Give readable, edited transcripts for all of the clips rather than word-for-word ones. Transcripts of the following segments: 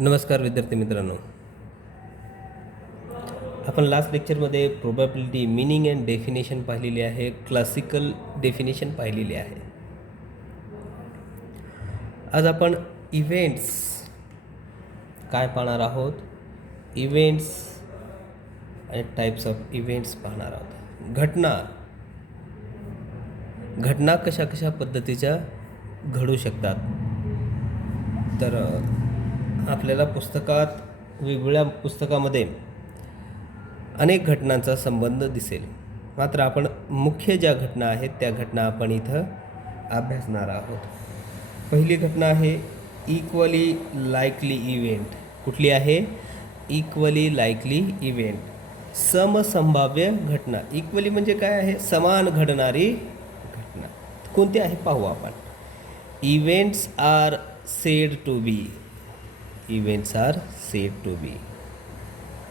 नमस्कार विद्यार्थी मित्रांनो, आपण लास्ट लेक्चरमध्ये प्रोबॅबिलिटी मीनिंग अँड डेफिनेशन पाहिलेली आहे. क्लासिकल डेफिनेशन पाहिलेली आहे. आज आपण इव्हेंट्स काय पाहणार आहोत. इव्हेंट्स आणि टाइप्स ऑफ इव्हेंट्स पाहणार आहोत. घटना कशा कशा पद्धतीच्या घडू शकतात. तर आपल्याला वेगवेगळ्या पुस्तकामध्ये अनेक घटनांचा संबंध दिसेल. मात्र आपण मुख्य ज्या घटना आहेत त्या घटना आपण इथं अभ्यासणार आहोत. पहिली घटना आहे इक्वली लाईकली इव्हेंट. कुठली आहे? इक्वली लाईकली इव्हेंट, समसंभाव्य घटना. इक्वली म्हणजे काय आहे? समान घडणारी घटना. कोणती आहे पाहू आपण. Events are said to be. Events are said to be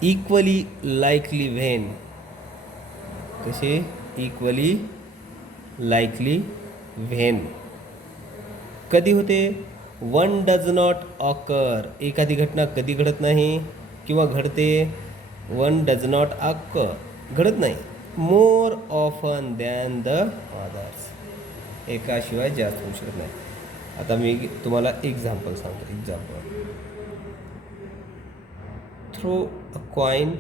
equally likely when. कसे? इक्वली लाईकली व्हेन कधी होते? One does not occur. एखादी घटना कधी घडत नाही किंवा घडते. वन डज नॉट ऑकर, घडत नाही. More often than the others, एकाशिवाय जास्त होऊ शकत नाही. आता मी तुम्हाला एक्झाम्पल सांगतो. Example, throw a coin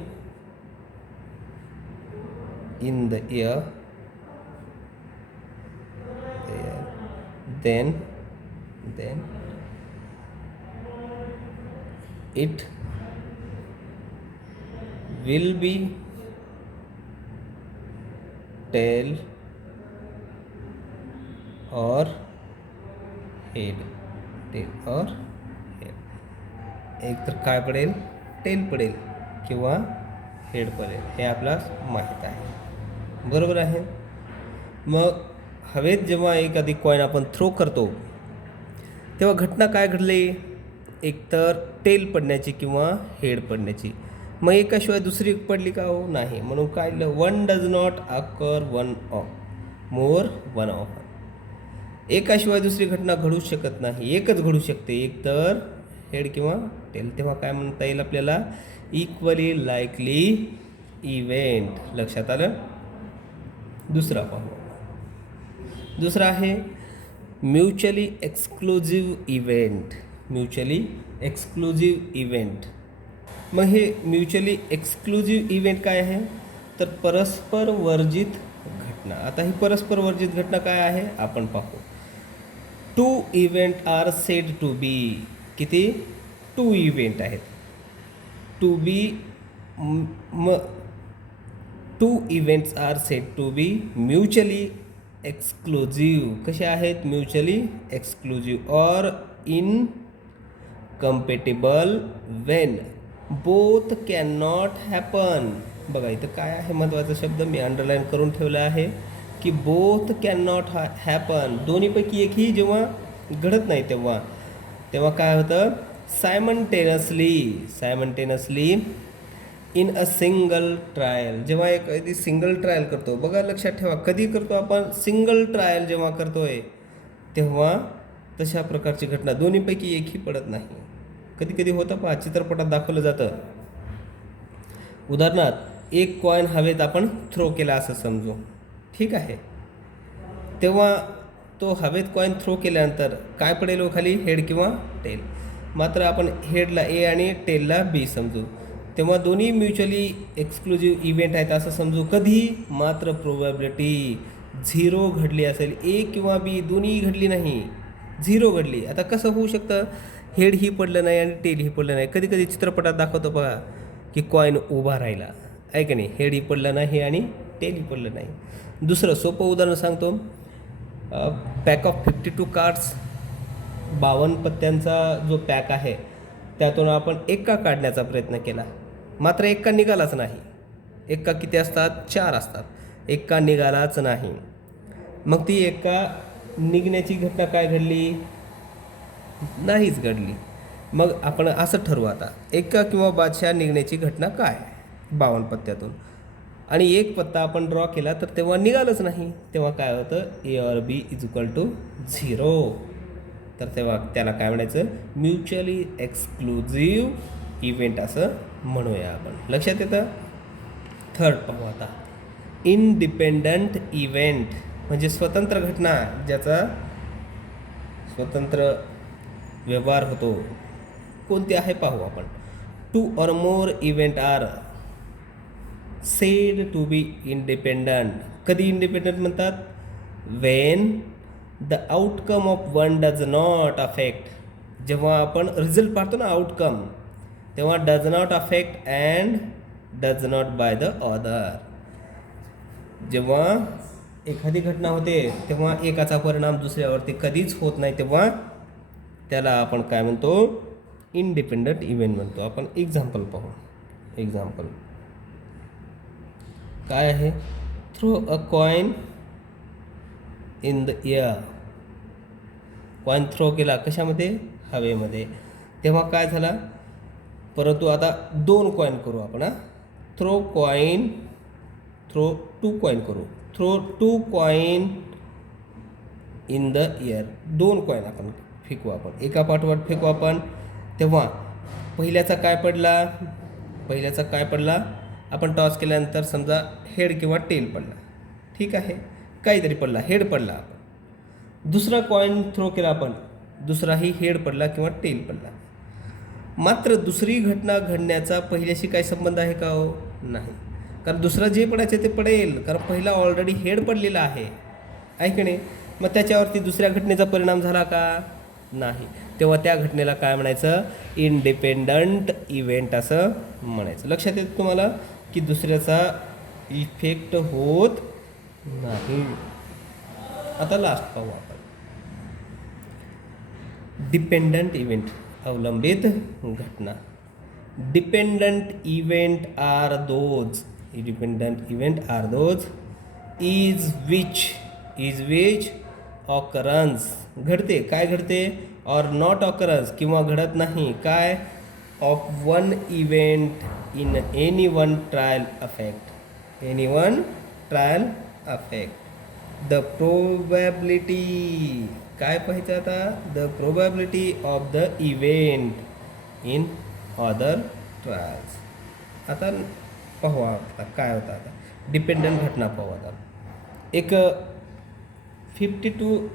in the air, then it will be tail or head. tail or head. एक तर काय पडेल? टेल पडेल किंवा हेड पडेल, हे आपल्याला माहीत आहे. बरोबर आहे. मग हवेत जेव्हा एखादी कॉईन आपण थ्रो करतो तेव्हा घटना काय घडली? एकतर टेल पडण्याची किंवा हेड पडण्याची. मग एकाशिवाय दुसरी पडली का? हो नाही. म्हणून काय लिहिलं? One does not occur one of more one of. एकाशिवाय दुसरी घटना घडू शकत नाही, एकच घडू शकते, एक तर हेड किंवा टेल. तेव्हा काय म्हणता येईल आपल्याला? Equally likely event. लक्षात आलं? दुसरा पाहू. दुसरा आहे mutually exclusive event. Mutually exclusive event. मग हे म्युच्युअली एक्सक्लुझिव्ह इव्हेंट काय आहे? तर परस्पर वर्जित घटना. आता ही परस्पर वर्जित घटना काय आहे आपण पाहू. Two event are said to be. किती? 2 इव्हेंट आहेत. To be. मग 2 events are said to be mutually exclusive. कसे आहेत? Mutually exclusive or incompatible when both can not happen. बघा इथं काय आहे महत्त्वाचा शब्द मी अंडरलाईन करून ठेवला आहे की बोथ कॅन नॉट हॅपन. दोन्हीपैकी एकही जेव्हा घडत नाही तेव्हा काय होतं? Simultaneously in a single trial. जेव्हा एखादी सिंगल ट्रायल करतो, बघा लक्षात ठेवा, कधी करतो आपण? सिंगल ट्रायल जेव्हा करतोय तेव्हा तशा प्रकारची घटना दोन्हीपैकी एकही पडत नाही. कधी कधी होतं पहा, चित्रपटात दाखवलं जातं. उदाहरणार्थ एक कॉईन हवेत आपण थ्रो केला असं समजू, ठीक आहे. तेव्हा तो हवेत कॉईन थ्रो केल्यानंतर काय पडेल हो खाली? हेड किंवा टेल. मात्र आपण हेडला ए आणि टेलला बी समजू, तेव्हा दोन्ही म्युच्युअली एक्सक्लुझिव्ह इव्हेंट आहेत असं समजू. कधी? मात्र प्रोबॅबिलिटी 0 घडली असेल. ए किंवा बी दोन्ही घडली नाही, 0 घडली. आता कसं होऊ शकतं? हेड ही पडलं नाही आणि टेल ही पडलं नाही. कधी कधी चित्रपटात दाखवतो बघा की कॉईन उभा राहिला आहे का नाही, हेड ही पडलं नाही आणि टेल ही पडलं नाही. दुसरं सोपं उदाहरण सांगतो. पॅक ऑफ 52 कार्ड्स, 52 पत्त्यांचा जो पॅक आहे त्यातून आपण एक्का काढण्याचा प्रयत्न केला, मात्र एक्का निघालाच नाही. एक्का किती असतात? 4 असतात. एक्का निघालाच नाही. मग ती एक्का निघण्याची घटना काय घडली? नाहीच घडली. मग आपण असं ठरवू आता, एक्का किंवा बादशाह निघण्याची घटना काय? 52 पत्त्यातून. आणि एक पत्ता आपण ड्रॉ केला तर तेव्हा निघालच नाही. तेव्हा काय होतं? A or B is equal to 0. तर तेव्हा त्याला काय म्हणायचं, म्युच्युअली एक्सक्लुझिव्ह इव्हेंट असं म्हणूया आपण. लक्षात येतं. थर्ड पाहू आता. इंडिपेंडंट इव्हेंट म्हणजे स्वतंत्र घटना ज्याचा स्वतंत्र व्यवहार होतो. कोणते आहे पाहू आपण. 2 or more event are said to be independent. कधी इंडिपेंडंट म्हणतात, when the outcome of one does not affect. जेव्हा आपण रिझल्ट पाहतो ना आउटकम, तेव्हा does not affect and does not by the other. जेव्हा एखादी घटना होते तेव्हा एकाचा परिणाम दुसऱ्यावरती कधीच होत नाही, तेव्हा त्याला आपण काय म्हणतो, इंडिपेंडंट इव्हेंट म्हणतो. आपण एक्झाम्पल पाहू. एक्झाम्पल काय आहे. Throw a coin in the air. Coin throw केला कशामध्ये, हवेमध्ये, तेव्हा काय झाला. परंतु आता 2 कॉइन करू आपण. थ्रो 2 कॉइन करू. Throw 2 coin in the air. 2 coin आपण फेकू, आपण एका पाठोपाठ फेकू आपण. तेव्हा पहिल्याचा काय पडला, आपण टॉस केल्यानंतर समजा हेड किंवा टेल पडला, ठीक आहे, काहीतरी पडला, हेड पडला. दुसरा कॉइन थ्रो केला आपण, दुसराही हेड पडला किंवा टेल पडला. मात्र दुसरी घटना घडण्याचा पहिल्याशी काही संबंध आहे का हो, नाही. कारण दुसरा जे पडायचं ते पडेल, कारण पहिला ऑलरेडी हेड पडलेला आहे की नाही. मग त्याच्यावरती दुसऱ्या घटनेचा परिणाम झाला का, नाही. तेव्हा त्या घटनेला काय म्हणायचं, इंडिपेंडंट इव्हेंट असं म्हणायचं. लक्षात येतं तुम्हाला की दुसऱ्याचा इफेक्ट होत नाही. आता लास्ट पाहू आपण. डिपेंडंट इव्हेंट, अवलंबित घटना. Dependent event are those is which occurrence, घडते, काय घडते, ऑर नॉट ऑकरन्स, किंवा घडत नाही, काय, of one event in any one trial affect the probability. काय पाहिजे आता, the probability of the event in other trials. आता पाहू आता काय होतं. आता डिपेंडंट घटना पाहू. आता एक 52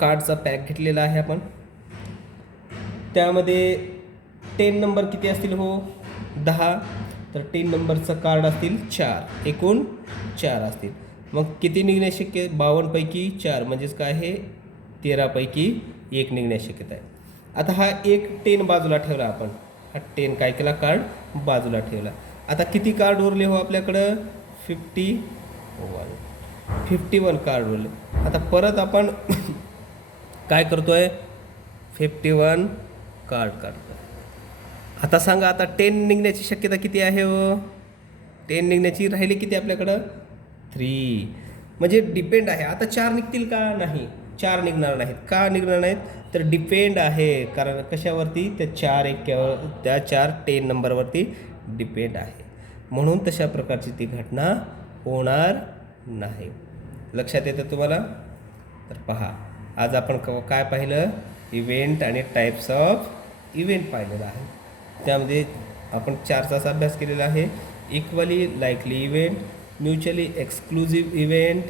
कार्डचा पॅक घेतलेला आहे आपण. त्यामध्ये 10 नंबर किती असतील हो, 10. तर 10 नंबरचं कार्ड असतील 4, एकूण 4 असतील. मग किती निघण्याची शक्य, 52 पैकी 4 म्हणजेच काय आहे, 13 पैकी 1 निघण्याची शक्यता आहे. आता हा एक 10 बाजूला ठेवला आपण, हा 10 काय केला, कार्ड बाजूला ठेवला. आता किती कार्ड उरले हो आपल्याकडं, 51 कार्ड उरले. आता परत आपण काय करतोय, 51 कार्ड काढतो. आता सांगा, आता 10 निघण्याची शक्यता किती आहे हो, 10 निघण्याची राहिली किती आपल्याकडं, 3. म्हणजे डिपेंड आहे. आता 4 निघतील का, नाही, 4 निघणार नाहीत. का निघणार नाहीत, तर डिपेंड आहे, कारण कशावरती, त्या 4 10 नंबरवरती डिपेंड आहे. म्हणून तशा प्रकारची ती घटना होणार नाही. लक्षात येतं तुम्हाला. तर पहा, आज आपण काय पाहिलं, इव्हेंट आणि टाईप्स ऑफ इव्हेंट पाहिलेलं आहे. त्यामध्ये आपण 4चा अभ्यास केलेला आहे. Equally likely event, mutually exclusive event.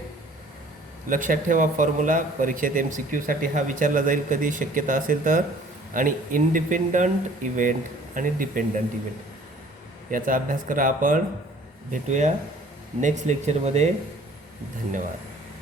लक्षात ठेवा फॉर्म्युला, परीक्षेत MCQसाठी हा विचारला जाईल कधी शक्यता असेल तर. आणि इंडिपेंडंट इव्हेंट आणि डिपेंडंट इव्हेंट याचा अभ्यास करा. आपण भेटूया नेक्स्ट लेक्चरमध्ये. धन्यवाद.